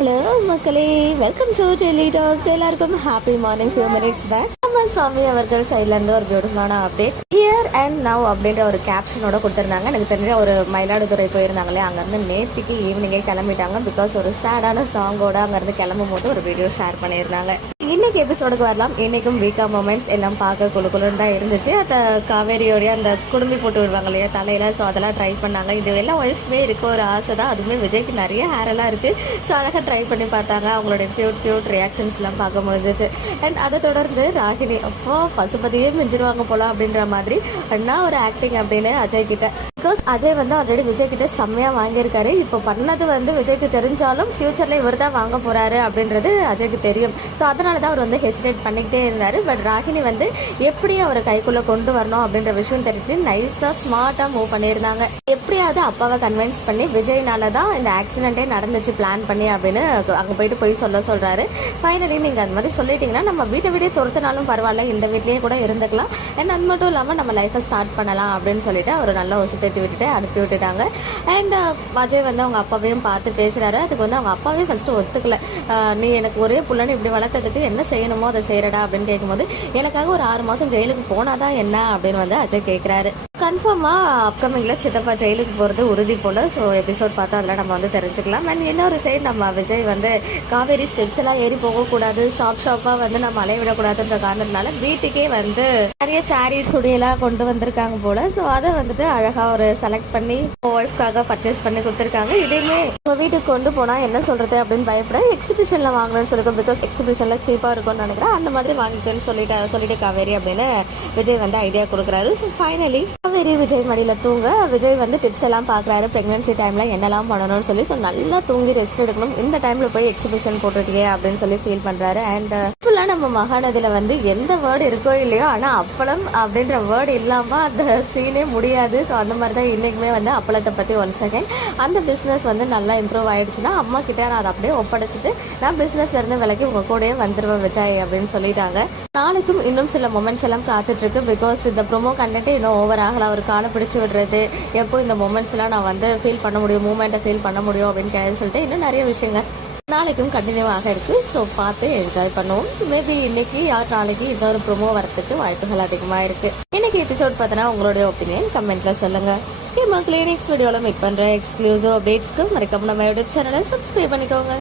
Hello மக்களே, welcome to daily talks. எல்லாருக்கும் happy morning. Few minutes back நம்ம சுவாமி அவர்கள் சைட்லேருந்து ஒரு பியூட்டிஃபுல்லான அப்டேட் ஹியர் அண்ட் நவ் அப்படின்ற ஒரு கேப்ஷனோட கொடுத்துருந்தாங்க. எனக்கு தெரிஞ்ச ஒரு மயிலாடுதுறை போயிருந்தாங்களே, அங்கேருந்து நேற்றுக்கு ஈவினிங்கே கிளம்பிட்டாங்க. பிகாஸ் ஒரு சேடான சாங்கோட அங்கேருந்து கிளம்பும் போது ஒரு வீடியோ ஷேர் பண்ணியிருந்தாங்க. இன்னைக்கு எபிசோடுக்கு வரலாம். இன்னைக்கும் வீக்கா மூமெண்ட்ஸ் எல்லாம் பார்க்க குழுக்குழுன்னு தான் இருந்துச்சு. அந்த காவேரியோடைய அந்த குடும்பி போட்டு விடுவாங்க இல்லையா தலையில, ஸோ அதெல்லாம் ட்ரை பண்ணாங்க. இது எல்லாம் ஒய்ஃப்மே இருக்க ஒரு ஆசை தான். அதுவுமே விஜய்க்கு நிறைய ஹேர் எல்லாம் இருக்கு. ஸோ அழகாக ட்ரை பண்ணி பார்த்தாங்க. அவங்களுடைய கியூட் ரியாக்ஷன்ஸ்லாம் பார்க்க முடிஞ்சிச்சு. அண்ட் அதை தொடர்ந்து ராகினி அப்போ பசுபதியே மிஞ்சிருவாங்க போல அப்படின்ற மாதிரி அண்ணா ஒரு ஆக்டிங் அப்படின்னு அஜய் கிட்ட. பிகாஸ் அஜய் வந்து ஆல்ரெடி விஜய் கிட்ட செம்மையா வாங்கியிருக்காரு. இப்போ பண்ணது வந்து விஜய்க்கு தெரிஞ்சாலும் ஃபியூச்சர்ல இவர் தான் வாங்க போறாரு அப்படின்றது அஜய்க்கு தெரியும். ஸோ அதனால தான் அவர் வந்து ஹெசிடேட் பண்ணிக்கிட்டே இருந்தாரு. பட் ராகினி வந்து எப்படி அவரை கைக்குள்ள கொண்டு வரணும் அப்படின்ற விஷயம் தெரிஞ்சு நைஸா ஸ்மார்ட்டா மூவ் பண்ணியிருந்தாங்க. எப்படியாவது அப்பாவை கன்வின்ஸ் பண்ணி விஜய்னால தான் இந்த ஆக்சிடென்ட்டே நடந்துச்சு பிளான் பண்ணி அப்படின்னு அங்கே போயிட்டு போய் சொல்றாரு. ஃபைனலி நீங்கள் அது மாதிரி சொல்லிட்டீங்கன்னா நம்ம வீட்டை விட துரத்தினாலும் பரவாயில்ல, இந்த வீட்லேயே கூட இருந்துக்கலாம். அண்ட் அது மட்டும் இல்லாமல் நம்ம லைஃப்பை ஸ்டார்ட் பண்ணலாம் அப்படின்னு சொல்லிட்டு அவர் நல்லா ஒசுப்பேற்றி விட்டுட்டு அனுப்பி விட்டுட்டாங்க. அண்ட் அஜய் வந்து அவங்க அப்பாவையும் பார்த்து பேசுறாரு. அதுக்கு வந்து அவங்க அப்பாவே ஃபர்ஸ்ட் ஒத்துக்கல. நீ எனக்கு ஒரே புள்ளன்னு இப்படி வளர்த்ததுக்கு என்ன செய்யணுமோ அதை செய்யறடா அப்படின்னு கேட்கும்போது, எனக்காக ஒரு 6 மாசம் ஜெயிலுக்கு போனாதான் என்ன அப்படின்னு வந்து அஜய் கேட்கிறாரு. கன்ஃபார்மா அப்கமிங்ல சித்தப்பா ஜெயிலுக்கு போறது உறுதி போல. ஸோ எபிசோட் பார்த்தா அதில் நம்ம வந்து தெரிஞ்சுக்கலாம். அண்ட் இன்னொரு சைடு நம்ம விஜய் வந்து காவேரி ஸ்டெப்ஸ் எல்லாம் ஏறி போகக்கூடாது, ஷாப்பா வந்து நம்ம அலைய விடக்கூடாதுன்ற காரணத்தினால வீட்டுக்கே வந்து நிறைய சாரீ சுடியெல்லாம் கொண்டு வந்திருக்காங்க போல. ஸோ அதை வந்துட்டு அழகா ஒரு செலக்ட் பண்ணி ஒய்ஃப்காக பர்ச்சேஸ் பண்ணி கொடுத்துருக்காங்க. இதையுமே வீட்டுக்கு கொண்டு போனா என்ன சொல்றது அப்படின்னு பயப்பட எக்ஸிபிஷன்ல வாங்கணும்னு சொல்லிருக்கோம். பிகாஸ் எக்ஸிபிஷன்ல சீப்பா இருக்கும்னு நினைக்கிறேன். அந்த மாதிரி வாங்கிக்கன்னு சொல்லிட்டு காவேரி அப்படின்னு விஜய் வந்து ஐடியா கொடுக்குறாரு. ஸோ ஃபைனலி காவேரி விஜய் மடியில தூங்க விஜய் வந்து டிப்ஸ் எல்லாம் பாக்குறாரு. பிரெக்னன்சி டைம்ல என்னெல்லாம் பண்ணணும்னு சொல்லி. ஸோ நல்லா தூங்கி ரெஸ்ட் எடுக்கணும், இந்த டைம்ல போய் எக்ஸிபிஷன் போட்டுருக்கே அப்படின்னு சொல்லி ஃபீல் பண்றாரு. அண்ட் ஃபுல்லா நம்ம மகாநதியில வந்து எந்த வேர்டு இருக்கோ இல்லையோ, ஆனா அப்பளம் அப்படின்ற வேர்டு இல்லாம அந்த சீனே முடியாது. ஸோ அந்த மாதிரி தான் இன்னைக்குமே வந்து அப்பளத்தை பத்தி ஒன் செகண்ட் அந்த பிசினஸ் வந்து நல்லா இம்ப்ரூவ் ஆயிடுச்சுன்னா அம்மா கிட்ட நான் அதை அப்படியே ஒப்படைச்சிட்டு நான் பிசினஸ்ல இருந்து விலகி உங்க கூடயே வந்துருவேன் விஜய் அப்படின்னு சொல்லிட்டாங்க. நாளைக்கும் இன்னும் சில மொமெண்ட்ஸ் எல்லாம் காத்துட்டு இருக்கு. பிகாஸ் இந்த ப்ரோமோ கண்டென்ட் இன்னும் ஓவர் ஆகல. அவர் காலை பிடிச்சி விடுறது, எப்போ இந்த மொமெண்ட்ஸ் எல்லாம் நான் வந்து ஃபீல் பண்ண முடியும், மூமெண்ட்டை ஃபீல் பண்ண முடியும் அப்படின்னு சொல்லிட்டு இன்னும் நிறைய விஷயங்கள் நாளைக்கும் கண்டினியூவாக இருக்கு. ஸோ பார்த்து என்ஜாய் பண்ணுவோம். மேபி இன்னைக்கு நாளைக்கு இன்னொரு ப்ரோமோ வரத்துக்கு வாய்ப்புகள் அதிகமாக இருக்கு. இன்னைக்கு எபிசோட் பார்த்தனா உங்களுடைய ஒப்பீனியன் கமெண்ட்ல சொல்லுங்க. மக்களே, நெக்ஸ்ட் வீடியோல மீட் பண்ற எக்ஸ்க்ளூசிவ் அப்டேட்ஸ்க்கு மறக்காம நம்ம யூடியூப் சேனலை சப்ஸ்கிரைப் பண்ணிக்கோங்க.